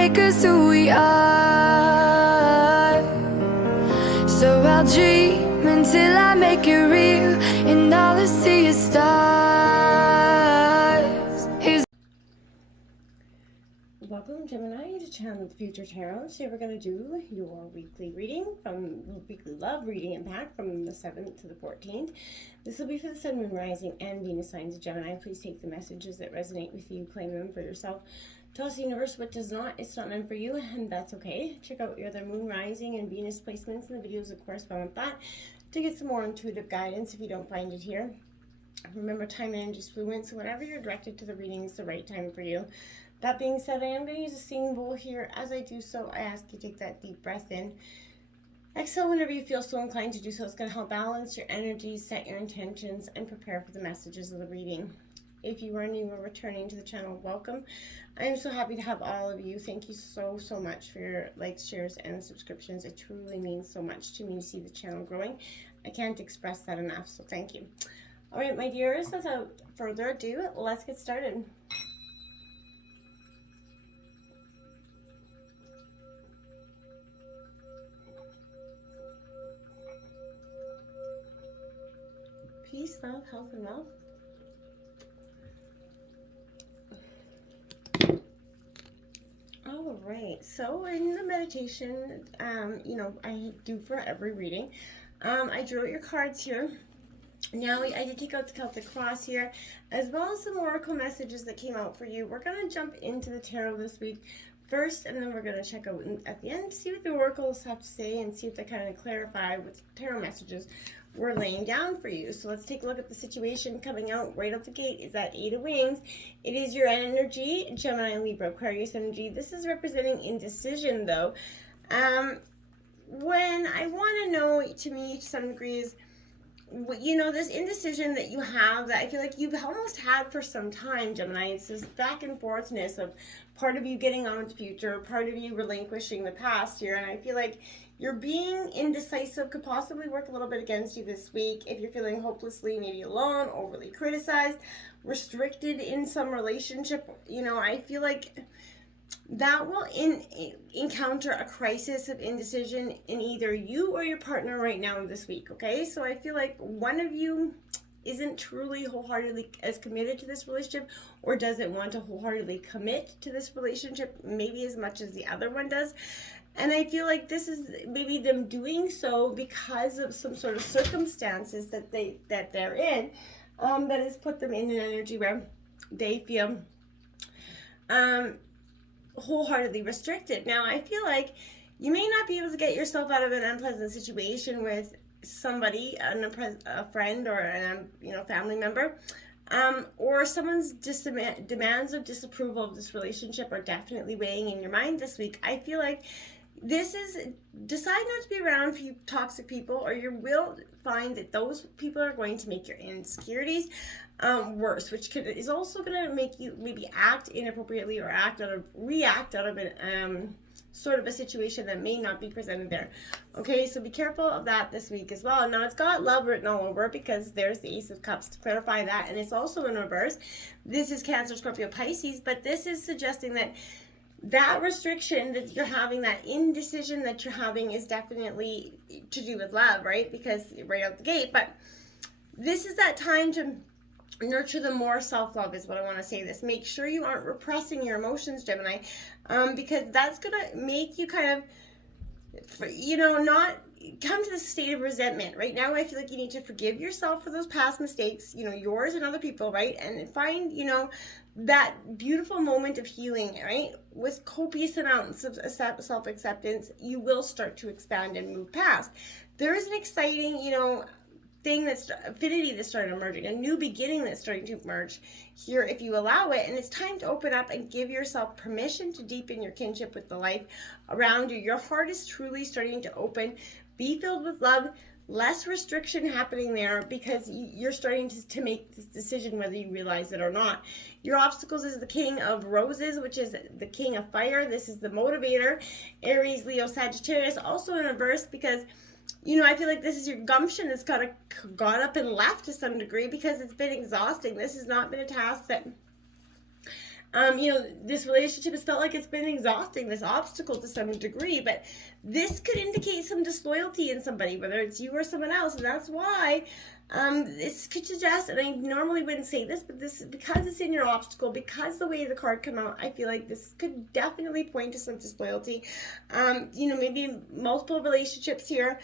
make us who we are. So I'll dream until I make it real, and all I see is stars. Welcome, Gemini, to Channel the Future Tarot. Today we're going to do your weekly reading from Weekly Love Reading Impact from the 7th to the 14th. This will be for the Sun, Moon, Rising, and Venus signs of Gemini. Please take the messages that resonate with you, claim them for yourself. Toss the universe what does not. It's not meant for you, and that's okay. Check out your other Moon, Rising, and Venus placements and the videos that correspond with that to get some more intuitive guidance if you don't find it here. Remember, time and energy is fluid, so whenever you're directed to the reading, it's the right time for you. That being said, I am going to use a singing bowl here. As I do so, I ask you to take that deep breath in. Exhale whenever you feel so inclined to do so. It's going to help balance your energy, set your intentions, and prepare for the messages of the reading. If you are new or returning to the channel, welcome. I am so happy to have all of you. Thank you so much for your likes, shares, and subscriptions. It truly means so much to me to see the channel growing. I can't express that enough, so thank you. All right, my dears, without further ado, let's get started. Peace, love, health, and wealth. All right, so in the meditation, I do for every reading, I drew out your cards here. Now, I did take out the Celtic Cross here, as well as some oracle messages that came out for you. We're going to jump into the tarot this week first, and then we're going to check out at the end, see what the oracles have to say, and see if they kind of clarify what the tarot messages we're laying down for you. So let's take a look at the situation coming out right out the gate. Is that 8 of Wings. It is your energy, Gemini, Libra, Aquarius energy. This is representing indecision, though. When I want to know, to me, to some degree, is, you know, this indecision that you have that I feel like you've almost had for some time, Gemini. It's this back and forthness of part of you getting on with the future, part of you relinquishing the past here. And I feel like you're being indecisive could possibly work a little bit against you this week if you're feeling hopelessly maybe alone, overly criticized, restricted in some relationship. You know, I feel like that will encounter a crisis of indecision in either you or your partner right now this week, okay? So I feel like one of you isn't truly wholeheartedly as committed to this relationship, or doesn't want to wholeheartedly commit to this relationship maybe as much as the other one does. And I feel like this is maybe them doing so because of some sort of circumstances that they're in, that has put them in an energy where they feel wholeheartedly restricted. Now, I feel like you may not be able to get yourself out of an unpleasant situation with somebody, a friend or a family member, or someone's demands of disapproval of this relationship are definitely weighing in your mind this week. I feel like this is, decide not to be around toxic people, or you will find that those people are going to make your insecurities worse, which is also going to make you maybe act inappropriately or react out of sort of a situation that may not be presented there. Okay, so be careful of that this week as well. Now, it's got love written all over it because there's the Ace of Cups to clarify that, and it's also in reverse. This is Cancer, Scorpio, Pisces, but this is suggesting that restriction that you're having, that indecision that you're having, is definitely to do with love, right? Because right out the gate. But this is that time to nurture the more self-love, is what I want to say this. Make sure you aren't repressing your emotions, Gemini, because that's going to make you kind of, not come to the state of resentment. Right now, I feel like you need to forgive yourself for those past mistakes, yours and other people, right? And find, that beautiful moment of healing, right? With copious amounts of self-acceptance, you will start to expand and move past. There is an exciting, affinity that's starting emerging, a new beginning that's starting to emerge here if you allow it. And it's time to open up and give yourself permission to deepen your kinship with the life around you. Your heart is truly starting to open. Be filled with love. Less restriction happening there because you're starting to make this decision whether you realize it or not. Your obstacles is the King of Roses, which is the King of Fire. This is the motivator. Aries, Leo, Sagittarius, also in reverse because, I feel like this is your gumption that's got up and left to some degree because it's been exhausting. This has not been a task that This relationship has felt like it's been exhausting, this obstacle to some degree, but this could indicate some disloyalty in somebody, whether it's you or someone else, and that's why this could suggest, and I normally wouldn't say this, but this, because it's in your obstacle, because the way the card come out, I feel like this could definitely point to some disloyalty. Maybe multiple relationships here.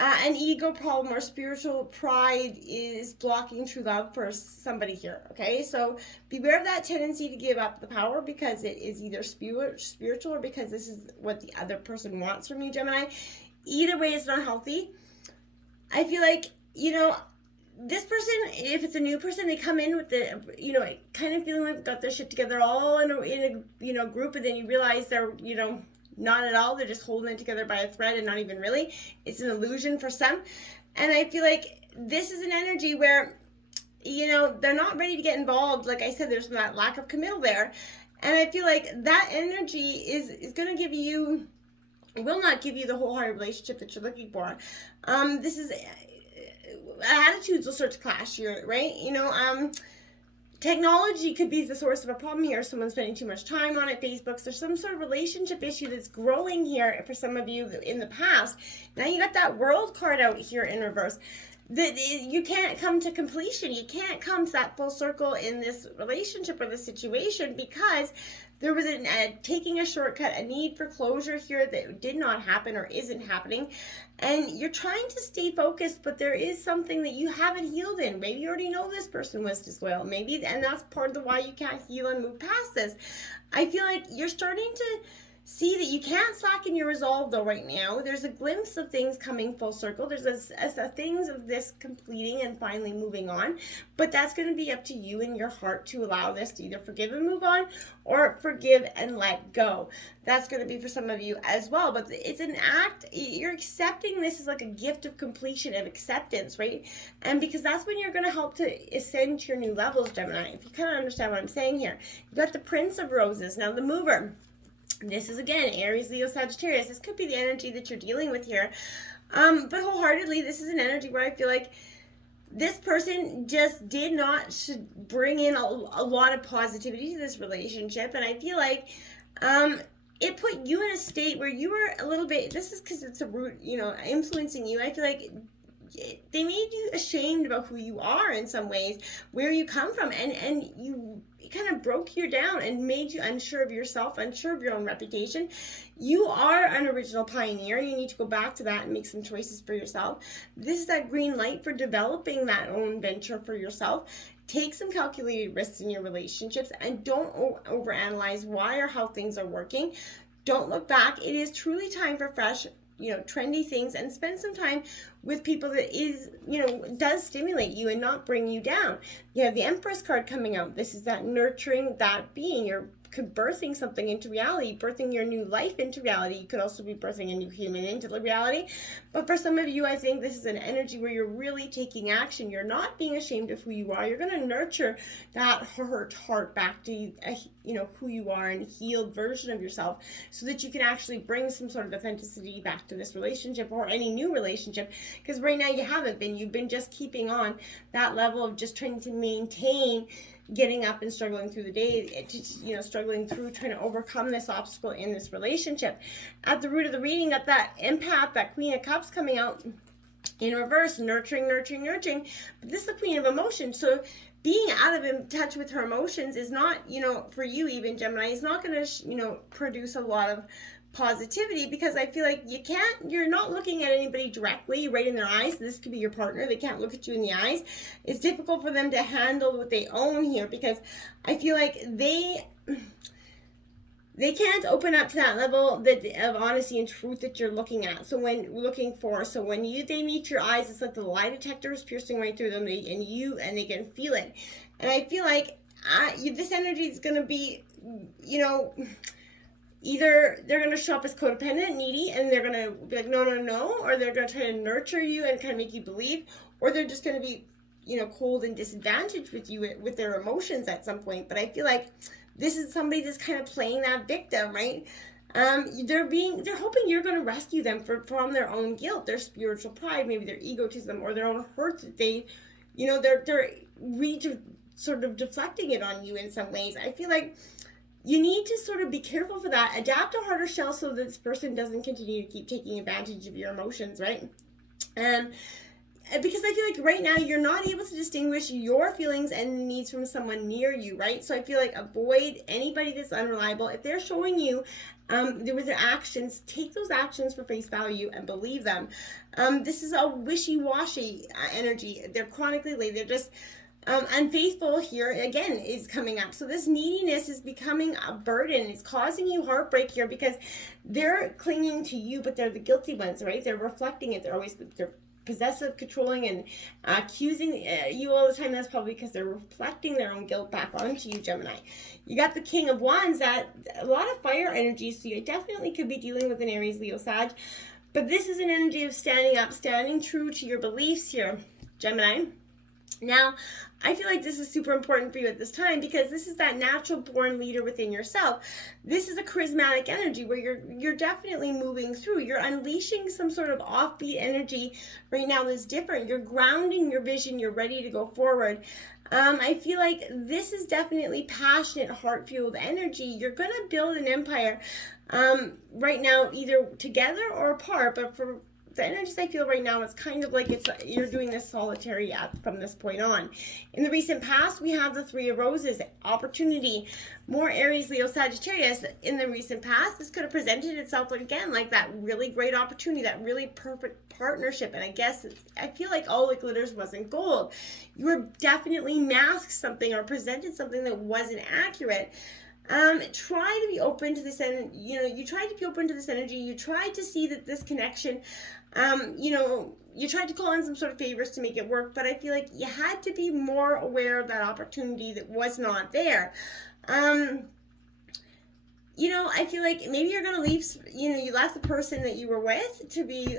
An ego problem or spiritual pride is blocking true love for somebody here, okay? So beware of that tendency to give up the power because it is either spiritual or because this is what the other person wants from you, Gemini. Either way, it's not healthy. I feel like, this person, if it's a new person, they come in with the, kind of feeling like they've got their shit together all in a group, and then you realize they're, not at all. They're just holding it together by a thread and not even really. It's an illusion for some. And I feel like this is an energy where, they're not ready to get involved. Like I said, there's that lack of committal there. And I feel like that energy is going to give you, will not give you the wholehearted relationship that you're looking for. This is, attitudes will start to clash here, right? Technology could be the source of a problem here. Someone's spending too much time on it. Facebook's, there's some sort of relationship issue that's growing here for some of you in the past. Now you got that World card out here in reverse. That you can't come to completion. You can't come to that full circle in this relationship or this situation because there was taking a shortcut, a need for closure here that did not happen or isn't happening. And you're trying to stay focused, but there is something that you haven't healed in. Maybe you already know this person was disloyal. Maybe, and that's part of the why you can't heal and move past this. I feel like you're starting to see that you can't slacken your resolve though right now. There's a glimpse of things coming full circle. There's a things of this completing and finally moving on. But that's going to be up to you and your heart to allow this to either forgive and move on or forgive and let go. That's going to be for some of you as well. But it's an act. You're accepting this as like a gift of completion and acceptance, right? And because that's when you're going to help to ascend to your new levels, Gemini. If you kind of understand what I'm saying here. You got the Prince of Roses. Now the mover. This is, again, Aries, Leo, Sagittarius. This could be the energy that you're dealing with here. But wholeheartedly, this is an energy where I feel like this person just did not should bring in a lot of positivity to this relationship. And I feel like it put you in a state where you were a little bit, this is because it's a root, influencing you. I feel like they made you ashamed about who you are in some ways, where you come from, and you kind of broke you down and made you unsure of yourself, unsure of your own reputation. You are an original pioneer. You need to go back to that and make some choices for yourself. This is that green light for developing that own venture for yourself. Take some calculated risks in your relationships and don't overanalyze why or how things are working. Don't look back. It is truly time for fresh, trendy things, and spend some time with people that is, does stimulate you and not bring you down. You have the Empress card coming out. This is that nurturing, that being. You're birthing something into reality, birthing your new life into reality. You could also be birthing a new human into the reality. But for some of you, I think this is an energy where you're really taking action. You're not being ashamed of who you are. You're going to nurture that hurt heart back to, who you are, and healed version of yourself, so that you can actually bring some sort of authenticity back to this relationship or any new relationship. Because right now you haven't been. You've been just keeping on that level of just trying to maintain getting up and struggling through the day, struggling through trying to overcome this obstacle in this relationship. At the root of the reading, got that empath, that Queen of Cups coming out in reverse, nurturing. But this is the Queen of Emotions. So being out of touch with her emotions is not, for you even, Gemini, is not going to, produce a lot of positivity, because I feel like you're not looking at anybody directly right in their eyes. This could be your partner. They can't look at you in the eyes. It's difficult for them to handle what they own here, because I feel like they can't open up to that level of honesty and truth that you're looking at. So when they meet your eyes, it's like the lie detector is piercing right through them, and they can feel it. And I feel like this energy is going to be, either they're going to show up as codependent, needy, and they're going to be like, no, or they're going to try to nurture you and kind of make you believe, or they're just going to be, cold and disadvantaged with you with their emotions at some point. But I feel like this is somebody that's kind of playing that victim, right? They're hoping you're going to rescue them from their own guilt, their spiritual pride, maybe their egotism, or their own hurt that they, they're sort of deflecting it on you in some ways. I feel like you need to sort of be careful for that. Adapt a harder shell so that this person doesn't continue to keep taking advantage of your emotions, right? And because I feel like right now you're not able to distinguish your feelings and needs from someone near you, right? So I feel like avoid anybody that's unreliable. If they're showing you with their actions, take those actions for face value and believe them. This is a wishy-washy energy. They're chronically late. They're just unfaithful here again is coming up. So this neediness is becoming a burden. It's causing you heartbreak here because they're clinging to you, but they're the guilty ones, right? They're reflecting it. They're possessive, controlling, and accusing you all the time. That's probably because they're reflecting their own guilt back onto you, Gemini. You got the King of Wands, that a lot of fire energy, so you definitely could be dealing with an Aries, Leo, Sag. But this is an energy of standing up, standing true to your beliefs here, Gemini. Now, I feel like this is super important for you at this time because this is that natural born leader within yourself. This is a charismatic energy where you're definitely moving through. You're unleashing some sort of offbeat energy right now that's different. You're grounding your vision. You're ready to go forward. I feel like this is definitely passionate, heart-fueled energy. You're going to build an empire right now, either together or apart, but for the energies I feel right now, it's kind of like you're doing this solitary from this point on. In the recent past, we have the Three of Roses, opportunity, more Aries, Leo, Sagittarius. In the recent past, this could have presented itself again like that really great opportunity, that really perfect partnership. And I feel like all the glitters wasn't gold. You were definitely masked something or presented something that wasn't accurate. Try to be open to this, and you tried to be open to this energy. You tried to see that this connection, you tried to call in some sort of favors to make it work, but I feel like you had to be more aware of that opportunity that was not there. I feel like maybe you're gonna leave. You left the person that you were with to be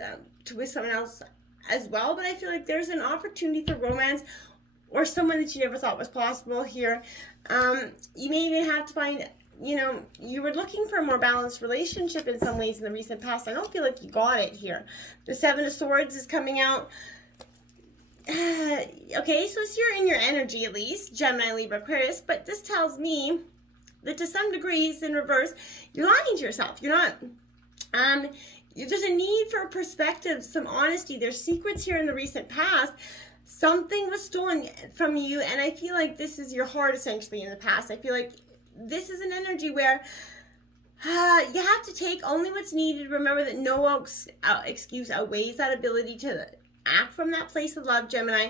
with someone else as well, but I feel like there's an opportunity for romance or someone that you never thought was possible here. You may even have to find, you were looking for a more balanced relationship in some ways in the recent past. I don't feel like you got it here. The Seven of Swords is coming out. Okay, so it's you're in your energy at least, Gemini, Libra, Aquarius, but this tells me that to some degrees in reverse, you're lying to yourself. You're not, there's a need for perspective, some honesty. There's secrets here in the recent past. Something was stolen from you, and I feel like this is your heart essentially in the past. I feel like this is an energy where you have to take only what's needed. Remember that no excuse outweighs that ability to act from that place of love, Gemini,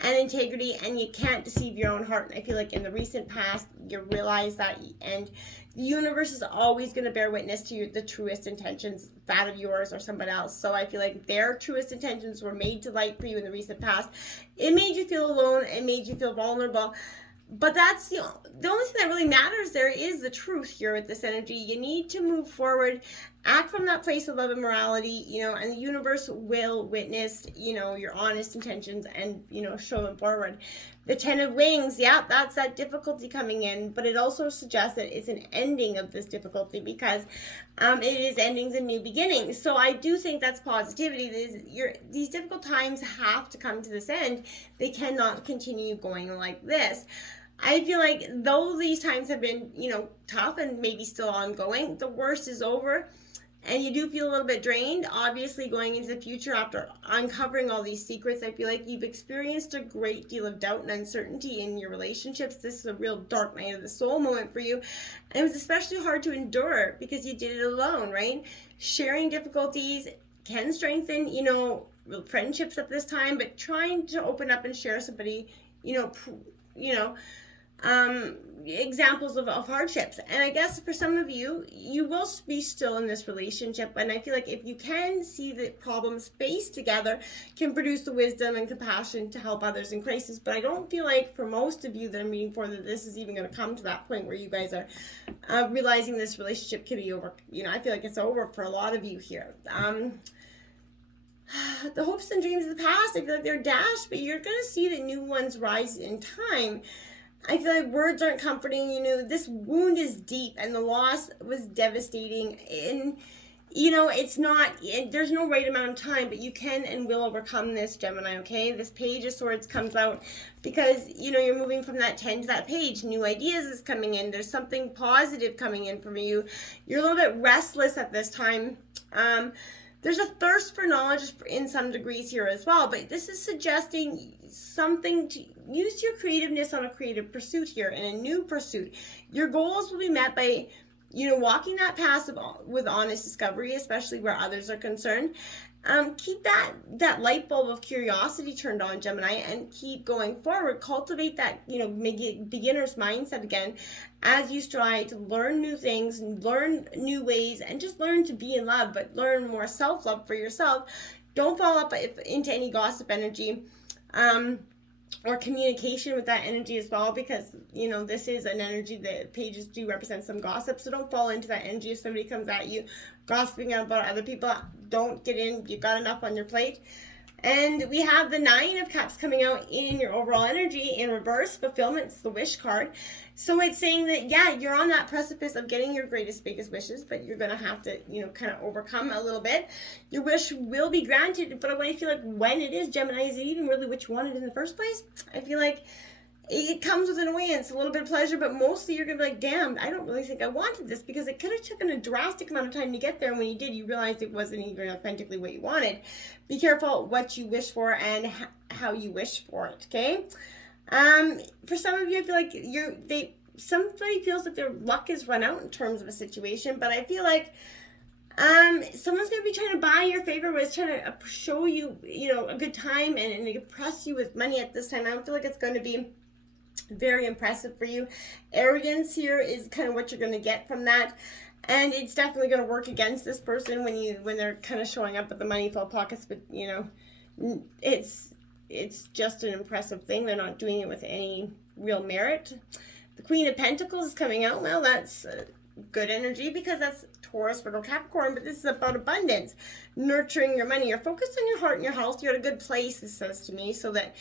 and integrity, and you can't deceive your own heart. And I feel like in the recent past, you realize that, and the universe is always going to bear witness to the truest intentions, that of yours or somebody else. So I feel like their truest intentions were made to light for you in the recent past. It made you feel alone. It made you feel vulnerable. But that's the only thing that really matters there is the truth here with this energy. You need to move forward, act from that place of love and morality, and the universe will witness, your honest intentions and, show them forward. The Ten of Wings, yeah, that's that difficulty coming in, but it also suggests that it's an ending of this difficulty because it is endings and new beginnings. So I do think that's positivity. These difficult times have to come to this end. They cannot continue going like this. I feel like though these times have been, tough and maybe still ongoing, the worst is over. And you do feel a little bit drained, obviously, going into the future after uncovering all these secrets. I feel like you've experienced a great deal of doubt and uncertainty in your relationships. This is a real dark night of the soul moment for you. And it was especially hard to endure because you did it alone, right? Sharing difficulties can strengthen, friendships at this time, but trying to open up and share somebody, examples of hardships. And I guess for some of you, you will be still in this relationship, and I feel like if you can see the problems faced together can produce the wisdom and compassion to help others in crisis. But I don't feel like for most of you that I'm meeting for that this is even going to come to that point where you guys are realizing this relationship could be over. I feel like it's over for a lot of you here. The hopes and dreams of the past, I feel like they're dashed, but you're going to see that new ones rise in time. I feel like words aren't comforting. This wound is deep and the loss was devastating. And it's not, there's no right amount of time, but you can and will overcome this, Gemini, okay? This Page of Swords comes out because, you're moving from that 10 to that page. New ideas is coming in. There's something positive coming in from you. You're a little bit restless at this time. There's a thirst for knowledge in some degrees here as well, but this is suggesting something to use your creativeness on a creative pursuit here, and a new pursuit. Your goals will be met by walking that path with honest discovery, especially where others are concerned. Keep that light bulb of curiosity turned on, Gemini, and keep going forward. Cultivate that, beginner's mindset again as you strive to learn new things, learn new ways, and just learn to be in love, but learn more self-love for yourself. Don't fall up into any gossip energy. Or communication with that energy as well, because this is an energy that pages do represent some gossip, so don't fall into that energy. If somebody comes at you gossiping about other people, don't get in. You got enough on your plate. And we have the 9 of Cups coming out in your overall energy in reverse. Fulfillment. It's the wish card. So it's saying that, yeah, you're on that precipice of getting your greatest, biggest wishes, but you're going to have to, kind of overcome a little bit. Your wish will be granted, but I feel like when it is, Gemini, is it even really what you wanted in the first place? I feel like it comes with an annoyance, a little bit of pleasure, but mostly you're going to be like, damn, I don't really think I wanted this, because it could have taken a drastic amount of time to get there, and when you did, you realized it wasn't even authentically what you wanted. Be careful what you wish for and how you wish for it, okay? For some of you, I feel like somebody feels that their luck has run out in terms of a situation, but I feel like someone's going to be trying to buy your favor, but it's trying to show you, a good time and impress you with money at this time. I don't feel like it's going to be very impressive for you. Arrogance here is kind of what you're going to get from that, and it's definitely going to work against this person when they're kind of showing up with the money filled pockets, but it's just an impressive thing. They're not doing it with any real merit. The Queen of Pentacles is coming out. Well, that's good energy because that's Taurus, Virgo, Capricorn, but this is about abundance, nurturing your money. You're focused on your heart and your health. You're at a good place, this says to me, so that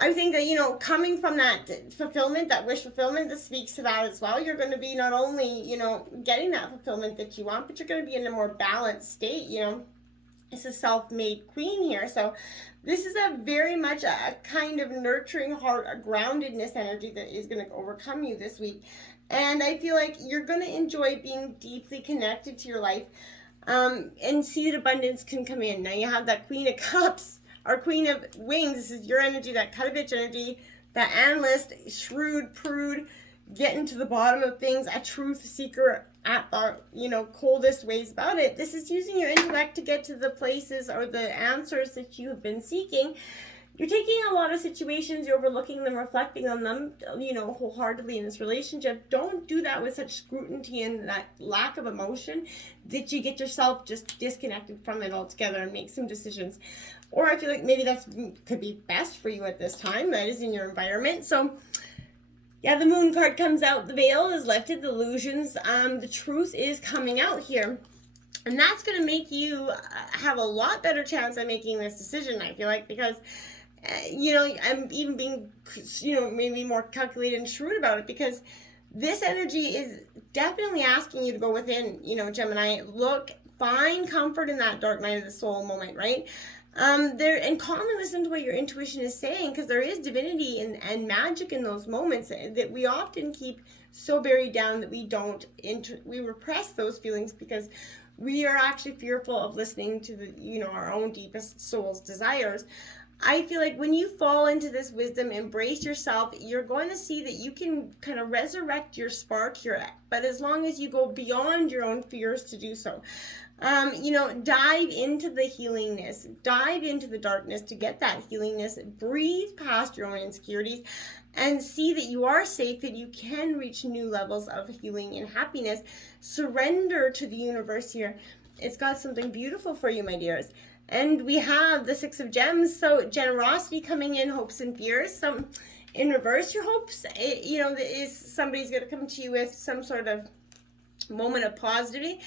I think that, coming from that fulfillment, that wish fulfillment, this speaks to that as well. You're going to be not only, getting that fulfillment that you want, but you're going to be in a more balanced state, It's a self-made queen here. So this is a very much a kind of nurturing heart, a groundedness energy that is going to overcome you this week. And I feel like you're going to enjoy being deeply connected to your life, and see that abundance can come in. Now you have that Queen of Cups, or Queen of Wings. This is your energy, that cut-a-bitch energy, that analyst, shrewd, prude, getting to the bottom of things, a truth seeker at the, coldest ways about it. This is using your intellect to get to the places or the answers that you have been seeking. You're taking a lot of situations, you're overlooking them, reflecting on them, wholeheartedly in this relationship. Don't do that with such scrutiny and that lack of emotion that you get yourself just disconnected from it altogether and make some decisions. Or I feel like maybe that could be best for you at this time. That is in your environment. So, yeah, the Moon card comes out. The veil is lifted. The illusions. The truth is coming out here. And that's going to make you have a lot better chance at making this decision, I feel like, because I'm even being, maybe more calculated and shrewd about it, because this energy is definitely asking you to go within, Gemini. Look, find comfort in that dark night of the soul moment, right? And calmly listen to what your intuition is saying, because there is divinity and magic in those moments that we often keep so buried down that we repress those feelings because we are actually fearful of listening to our own deepest soul's desires. I feel like when you fall into this wisdom, embrace yourself, you're going to see that you can kind of resurrect your spark here, but as long as you go beyond your own fears to do so. Dive into the healingness, dive into the darkness to get that healingness, breathe past your own insecurities, and see that you are safe, that you can reach new levels of healing and happiness. Surrender to the universe here. It's got something beautiful for you, my dears. And we have the 6 of Gems, so generosity coming in, hopes and fears. So in reverse, your hopes, is somebody's going to come to you with some sort of moment of positivity.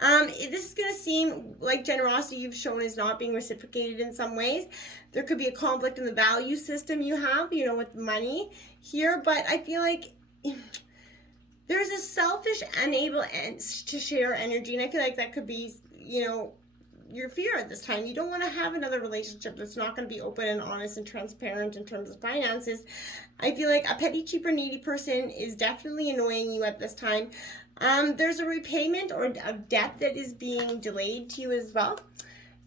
This is going to seem like generosity you've shown is not being reciprocated in some ways. There could be a conflict in the value system you have, with money here, but I feel like there's a selfish, unable to share energy, and I feel like that could be your fear at this time. You don't want to have another relationship that's not going to be open and honest and transparent in terms of finances. I feel like a petty, cheap, or needy person is definitely annoying you at this time. There's a repayment or a debt that is being delayed to you as well.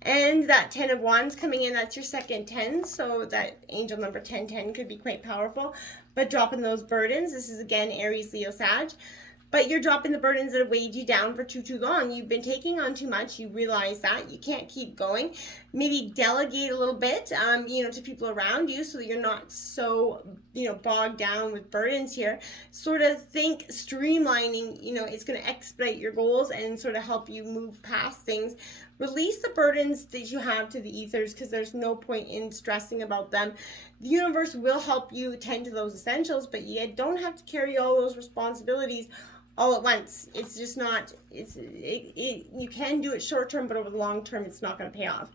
And that 10 of Wands coming in, that's your second 10. So that angel number 1010 could be quite powerful. But dropping those burdens, this is again Aries, Leo, Sag. But you're dropping the burdens that have weighed you down for too long. You've been taking on too much. You realize that. You can't keep going. Maybe delegate a little bit, to people around you so that you're not so, bogged down with burdens here. Sort of think streamlining, it's going to expedite your goals and sort of help you move past things. Release the burdens that you have to the ethers because there's no point in stressing about them. The universe will help you tend to those essentials, but you don't have to carry all those responsibilities all at once. It's just not, you can do it short term, but over the long term, it's not going to pay off.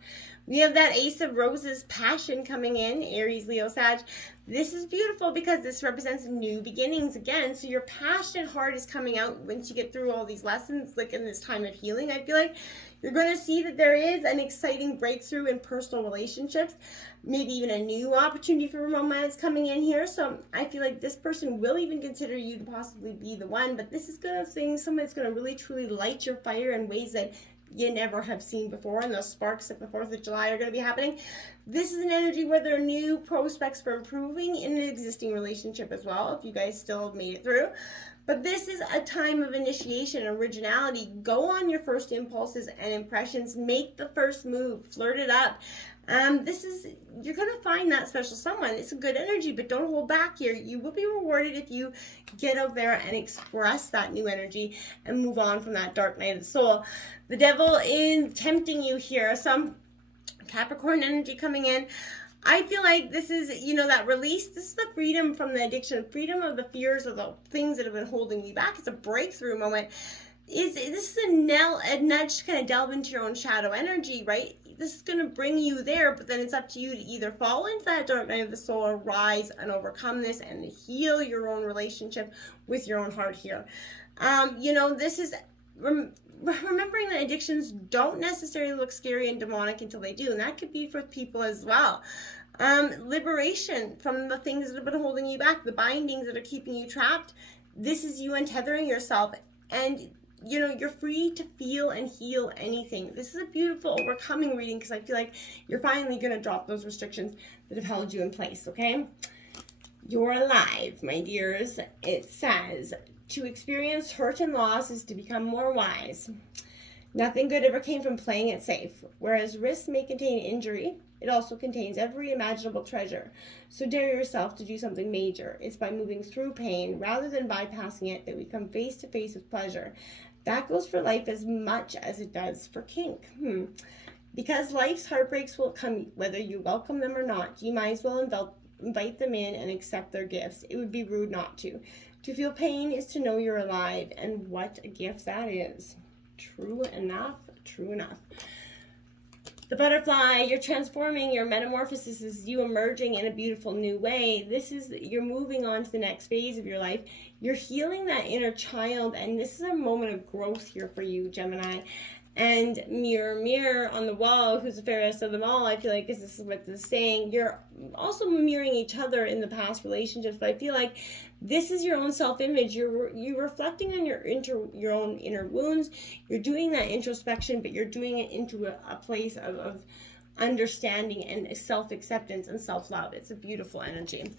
We have that Ace of Roses passion coming in, Aries, Leo, Sag. This is beautiful because this represents new beginnings again. So your passionate heart is coming out once you get through all these lessons, like in this time of healing. I feel like you're going to see that there is an exciting breakthrough in personal relationships, maybe even a new opportunity for romance coming in here. So I feel like this person will even consider you to possibly be the one, but this is going to be someone that's going to really truly light your fire in ways that you never have seen before, and those sparks at the 4th of July are going to be happening. This is an energy where there are new prospects for improving in an existing relationship as well, if you guys still made it through. But this is a time of initiation, originality. Go on your first impulses and impressions. Make the first move. Flirt it up. You're going to find that special someone. It's a good energy, but don't hold back here. You will be rewarded if you get out there and express that new energy and move on from that dark night of the soul. The devil is tempting you here. Some Capricorn energy coming in. I feel like this is, that release. This is the freedom from the addiction, freedom of the fears of the things that have been holding you back. It's a breakthrough moment. This is a nudge to kind of delve into your own shadow energy, right? This is going to bring you there, but then it's up to you to either fall into that dark night of the soul or rise and overcome this and heal your own relationship with your own heart here. This is remembering that addictions don't necessarily look scary and demonic until they do, and that could be for people as well. Liberation from the things that have been holding you back, the bindings that are keeping you trapped. This is you untethering yourself, and you're free to feel and heal anything. This is a beautiful overcoming reading because I feel like you're finally going to drop those restrictions that have held you in place, okay? You're alive, my dears. It says, to experience hurt and loss is to become more wise. Nothing good ever came from playing it safe. Whereas risk may contain injury, it also contains every imaginable treasure. So dare yourself to do something major. It's by moving through pain rather than bypassing it that we come face to face with pleasure. That goes for life as much as it does for kink. Because life's heartbreaks will come whether you welcome them or not. You might as well invite them in and accept their gifts. It would be rude not to. To feel pain is to know you're alive, and what a gift that is. True enough, true enough. The butterfly, you're transforming, your metamorphosis is you emerging in a beautiful new way. You're moving on to the next phase of your life. You're healing that inner child, and this is a moment of growth here for you, Gemini. And mirror, mirror on the wall, who's the fairest of them all, I feel like this is what this is saying. You're also mirroring each other in the past relationships, but I feel like this is your own self-image. You're reflecting on your own inner wounds. You're doing that introspection, but you're doing it into a place of understanding and self-acceptance and self-love. It's a beautiful energy.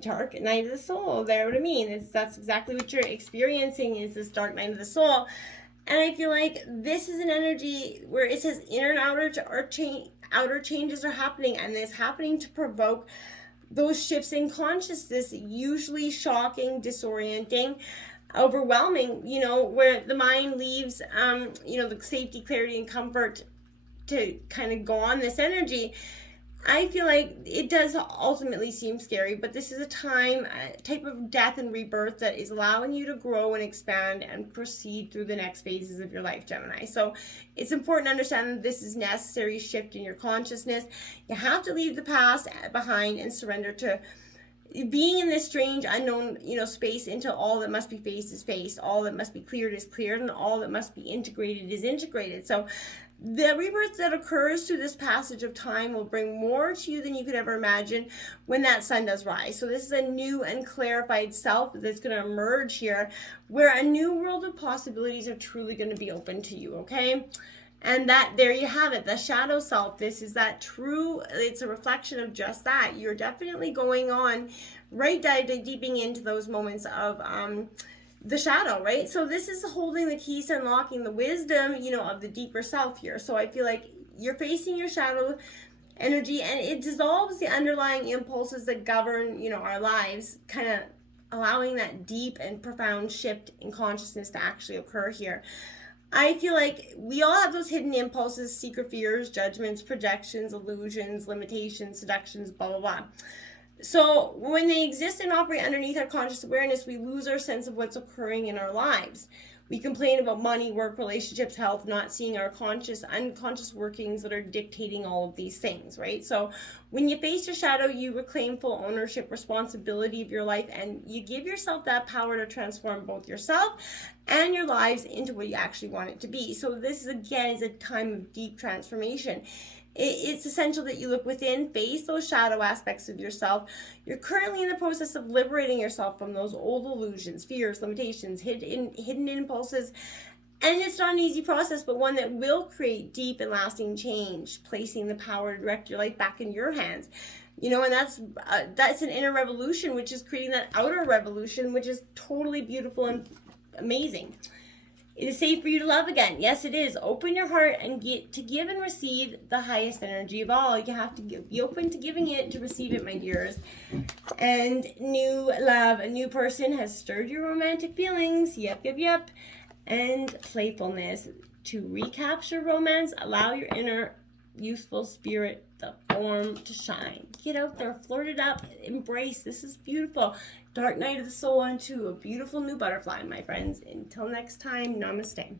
Dark night of the soul. There, what I mean. That's exactly what you're experiencing, is this dark night of the soul. And I feel like this is an energy where it says inner and outer changes are happening, and it's happening to provoke those shifts in consciousness, usually shocking, disorienting, overwhelming, where the mind leaves, the safety, clarity, and comfort to kind of go on this energy. I feel like it does ultimately seem scary, but this is a type of death and rebirth that is allowing you to grow and expand and proceed through the next phases of your life, Gemini. So it's important to understand that this is necessary shift in your consciousness. You have to leave the past behind and surrender to being in this strange unknown, space into all that must be faced is faced, all that must be cleared is cleared, and all that must be integrated is integrated. So the rebirth that occurs through this passage of time will bring more to you than you could ever imagine when that sun does rise. So this is a new and clarified self that's going to emerge here, where a new world of possibilities are truly going to be open to you, okay? And that, there you have it, the shadow self. This is that true, it's a reflection of just that. You're definitely going on, right, deeping into those moments of the shadow, right? So this is holding the keys to unlocking the wisdom, of the deeper self here. So I feel like you're facing your shadow energy, and it dissolves the underlying impulses that govern, our lives, kind of allowing that deep and profound shift in consciousness to actually occur here. I feel like we all have those hidden impulses, secret fears, judgments, projections, illusions, limitations, seductions, blah, blah, blah. So when they exist and operate underneath our conscious awareness, we lose our sense of what's occurring in our lives. We complain about money, work, relationships, health, not seeing our unconscious workings that are dictating all of these things, right? So when you face your shadow, you reclaim full ownership, responsibility of your life, and you give yourself that power to transform both yourself and your lives into what you actually want it to be. So this, again, is a time of deep transformation. It's essential that you look within, face those shadow aspects of yourself. You're currently in the process of liberating yourself from those old illusions, fears, limitations, hidden impulses. And it's not an easy process, but one that will create deep and lasting change, placing the power to direct your life back in your hands. And that's an inner revolution, which is creating that outer revolution, which is totally beautiful and amazing. It is safe for you to love again. Yes, it is. Open your heart and get to give and receive the highest energy of all. You have to be open to giving it to receive it, my dears. And new love, a new person has stirred your romantic feelings. Yep. And playfulness. To recapture romance, allow your inner youthful spirit, the form, to shine. Get out there, flirt it up, embrace. This is beautiful. Dark night of the soul into a beautiful new butterfly, my friends. Until next time, namaste.